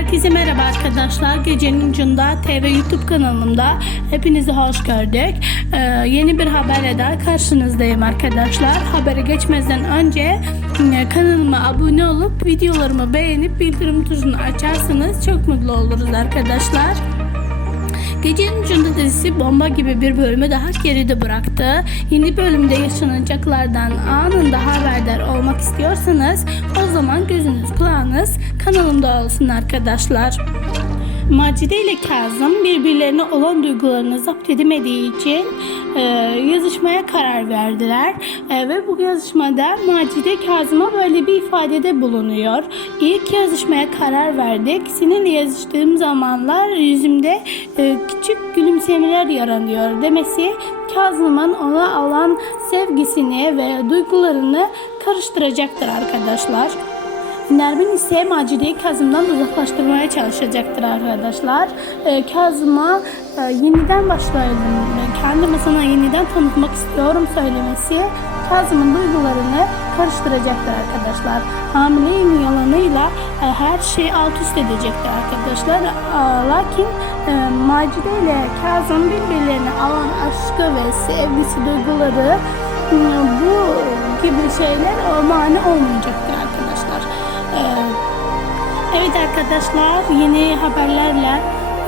Herkese merhaba arkadaşlar. Gecenin ucunda TV YouTube kanalımda hepinizi hoş gördük. Ee, yeni bir haberle daha karşınızdayım arkadaşlar. Habere geçmeden önce e, kanalıma abone olup videolarımı beğenip bildirim tuşunu açarsanız çok mutlu oluruz arkadaşlar. Gecenin Ucunda dizisi bomba gibi bir bölümü daha geride bıraktı. Yeni bölümde yaşanacaklardan anında haberdar olmak istiyorsanız o zaman gözünüz kulağınız kanalımda olsun arkadaşlar. Macide ile Kazım birbirlerine olan duygularını zapt edemediği için e, yazışmaya karar verdiler. E, ve bu yazışmada Macide Kazım'a böyle bir ifadede bulunuyor. İlk yazışmaya karar verdik. Seninle yazıştığım zamanlar yüzümde e, küçük gülümsemeler yaranıyor demesi Kazım'ın ona olan sevgisini ve duygularını karıştıracaktır arkadaşlar. Nermin ise Macide'yi Kazım'dan uzaklaştırmaya çalışacaktır arkadaşlar. Ee, Kazım'a e, yeniden başlayalım, kendimi sana yeniden tanıtmak istiyorum söylemesi Kazım'ın duygularını karıştıracaktır arkadaşlar. Hamileyim yalanıyla e, her şeyi alt üst edecektir arkadaşlar. Aa, Lakin e, Macide ile Kazım birbirlerine alan aşkı ve sevgisi duyguları e, bu gibi şeyler mani olmayacaktır arkadaşlar. Evet arkadaşlar? Yeni haberlerle